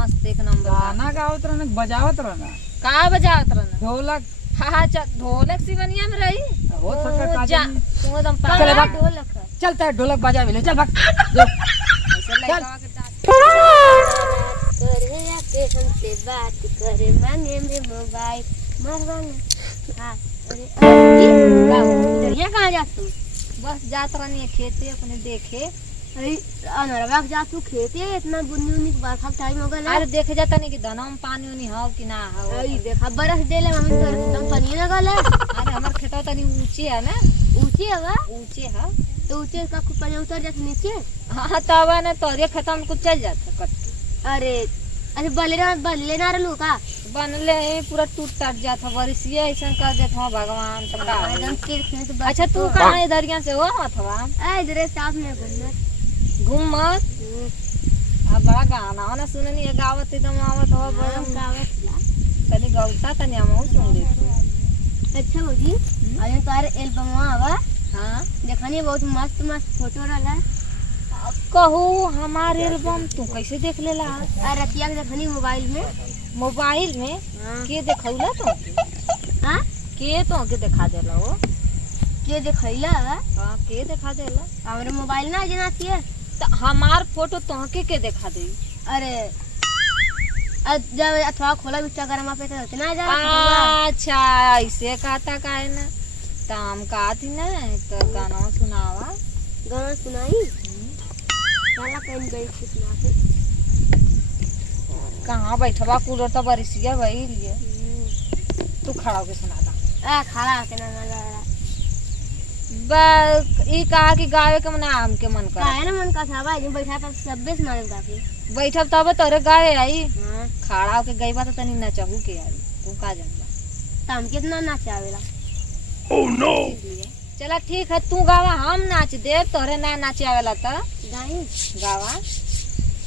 मस्त एक नंबर गाना गावत रहना बजावत रहना का बजावत रहना ढोलक हाँ ढोलक सिवनिया में रही हो सका का तू एकदम चल भाग ढोलक चलता है ढोलक बजा ले चल भाग जो ऐसे लड़का के डांस करे आके हमसे बात करे मांगे में मोबाइल मरवाना हाँ अरे यहाँ कहाँ जात तू बस जात रहनी खेते अपने देखे अरे अनरवा जा तू खेते इतना बुन्नी उन्नी के बरखा टाइम हो गया अरे देखे जाता नहीं कि धनवा में पानी उनी हो कि ना हो अरे देखा बरस देले मम्मी तोर एकदम पानी लगल है अरे हमार खेतवा तनी ऊंचे है ना ऊंचे है ऊंचे है तो ऊंचे का कुछ पानी उतर जात नीचे हाँ तब है ना तोरे खेतवा में कुछ चल जाता कट के अरे अरे बल्ले ना रहलू का बनले पूरा टूट टाट जाता बरिसिए ऐसा कर देता भगवान तो का एकदम चिड़खने से अच्छा तू कहाँ इधर यहाँ से हो अथवा ए इधर साफ में घूमना घूम मत अब बड़ा गाना वाना सुने नहीं गावत एकदम आवत हो बड़ा तनी गौता तनी हम सुन लेते अच्छा बोली अरे तारे एल्बम आवा हाँ देखनी बहुत मस्त मस्त फोटो रहला कहू हमारे एल्बम तू कैसे देख लेला आ रतिया के देखनी मोबाइल में मोबाइल में के देखौला तो हां के तो के दिखा देला वो के देखैला हां के दिखा देला हमरे मोबाइल ना जनाती है तो हमार फोटो तोहके के दिखा दे अरे जब अथवा खोला इंस्टाग्राम पे तो इतना जा अच्छा ऐसे कहता काहे ना ताम का थी ना तो गाना सुनावा गाना सुनाई वाला कहीं गई कितना से कहाँ बैठवा कूलर तो बरिसिया वही लिए तू खड़ा होके सुना दा आ खड़ा के ना लगा बस ई कहा कि गावे के मन आम के मन कर काहे ना मन का था भाई बैठा पर सब सुना देता फिर बैठब तब तोरे गावे आई हां खड़ा होके गई बात तनी नचहू के आई तू का जानबा तम कितना नाचावेला ओह नो चला ठीक है तू गावा हम नाच देव तोरे ना नाचे आवेला त गाई गावा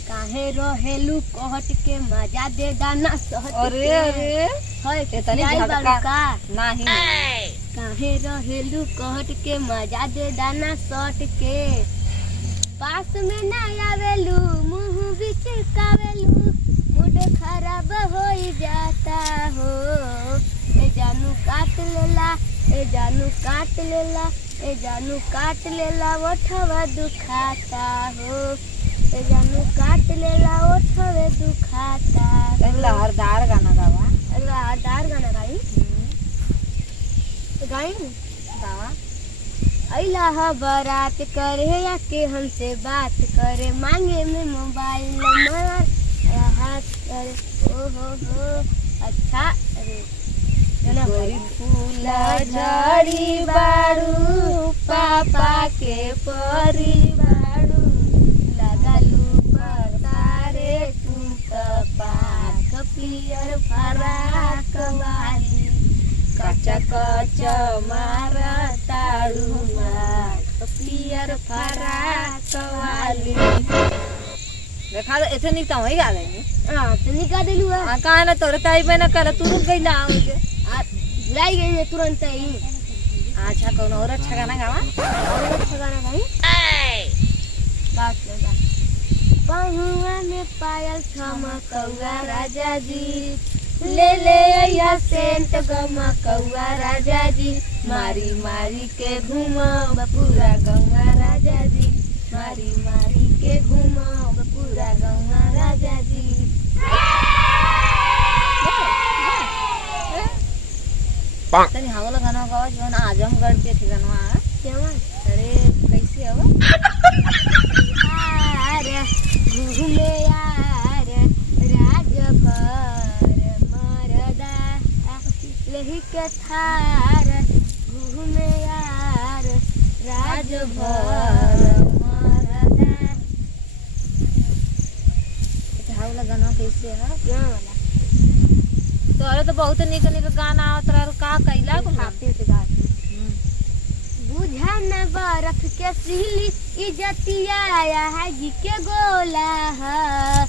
काहे रहेलू कहट के मजा दे गाना सहट अरे अरे होय ये तनी आई झटका बालका नहीं काहे रहेलू कहट के मजा दे दाना सट के पास में ना आवेलू मुंह बीच कावेलू मूड खराब हो जाता हो ए जानू काट लेला ए जानू काट लेला ए जानू काट लेला ओठवा दुखाता हो ए जानू काट लेला ओठवे दुखाता लहरदार गाना गावा लहरदार गाना गाई गाई गावा अइला बारात करे या के हमसे बात करे मांगे में मोबाइल नंबर हाथ करे ओ हो अच्छा अरे गोरी फूला झड़ी बाड़ू पापा के परी बाड़ू लगालू बतारे तू कपाक पियर फराक वाली कच्चा कच्चा मारा ताड़ू पियर फराक वाली देखा ऐसे नहीं तो वही गा लेंगे हां तो निका देलू हां कहां ना तोरे ताई बहन कर तू रुक गई ना मुझे लाई गई है तुरंत ही अच्छा कौन और अच्छा गाना गावा और अच्छा गाना गाई बात लगा पहुआ में पायल चमकौआ राजा जी ले आया सेंट गमकौआ राजा जी मारी मारी के घूमब पूरा गौआ राजा जी मारी मारी के घूमब पूरा गौआ राजा जी तनी हावला गाना गावा जो आजमगढ़ के थे गाना क्या अरे कैसे हो यार घूमे यार राजभर मरदा लही के थार घूमे यार राजभर मरदा हावला गाना कैसे है क्या वाला तोरे तो बहुत निक निक गाना आवत रहा का कैला को खाते से गाती बुझा न बरफ के सिली इजतिया आया है जी के गोला है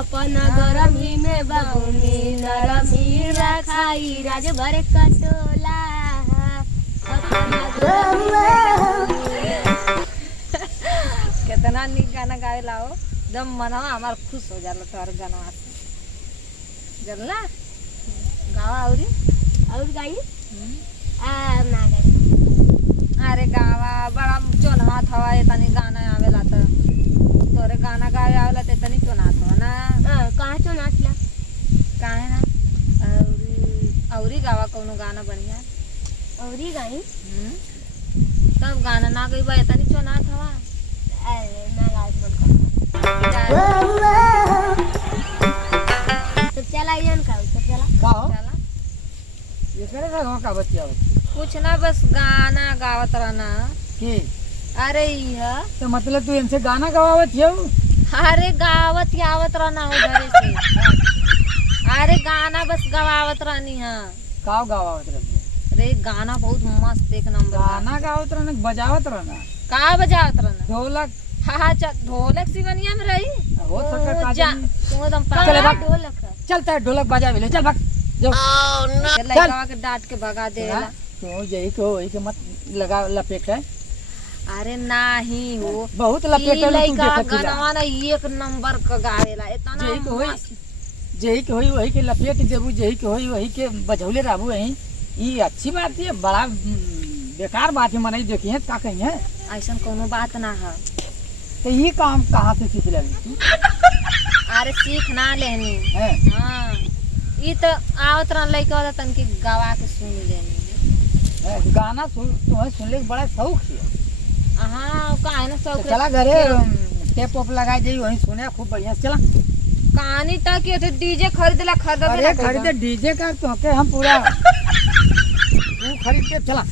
अपना गरमी में बगुनी नरमी रखाई राज भर कटोला है कितना निक गाना गावे लाओ एकदम मना हमार खुश खुश हो जाला तोहर गाना से जल्ला गावा औरी और गाई ना गाई अरे गावा बड़ा चोनहात हवा ये तनी गाना आवेला त तोरे गाना गावे आवेला ते तनी चोनहात हवा ना कहाँ चो नाचला काहे ना औरी गावा कोनो गाना बढ़िया और गाई तब गाना ना गई बा तनी चोनहात हवा अरे ना गाई तो चला यन का तो चला का हो चला ये करे ना का बतिया कुछ ना बस गाना गावत रहना की अरे यह तो मतलब तू इनसे गाना गवावत हो अरे गावत आवत रहना हो घरे से अरे गाना बस गवावत रहनी है का गवावत रहते अरे गाना बहुत मस्त एक नंबर बा। गाना गावत रहना कि बजावत रहना का बजावत रहना ढोलक हाँ चल ढोलक सिवनिया में रही हो सका का जा जानी। तू एकदम चले पागल भाग। ढोलक है चलता है ढोलक बजा ले चल भाग जो लड़का के डांट के भगा देला तो यही को वही के मत लगा लपेट है अरे नाही हो बहुत ई लपेट है तू लड़का देखत गाना ना एक नंबर का गावेला इतना यही के होई मस्त। यही के होई वही के लपेट देबू यही के होई वही के बजौले रहबू यही ये अच्छी बात है बड़ा बेकार बात है मने देखिए का कहीं है ऐसा कोनो बात ना है तो ये काम कहाँ से सीख लगी अरे सीख ना लेनी है हाँ ई तो आवत रह लड़का वाला तन के गवा के सुन लेनी गाना सुन तुम्हें सुनने के बड़ा शौक है हाँ का है ना तो शौक चला घरे टेप ओप लगा जाइए वहीं सुने खूब बढ़िया से चला कहानी तक ये तो डीजे खरीदला अरे खरीदे डीजे का तो के हम पूरा तू खरीद के चला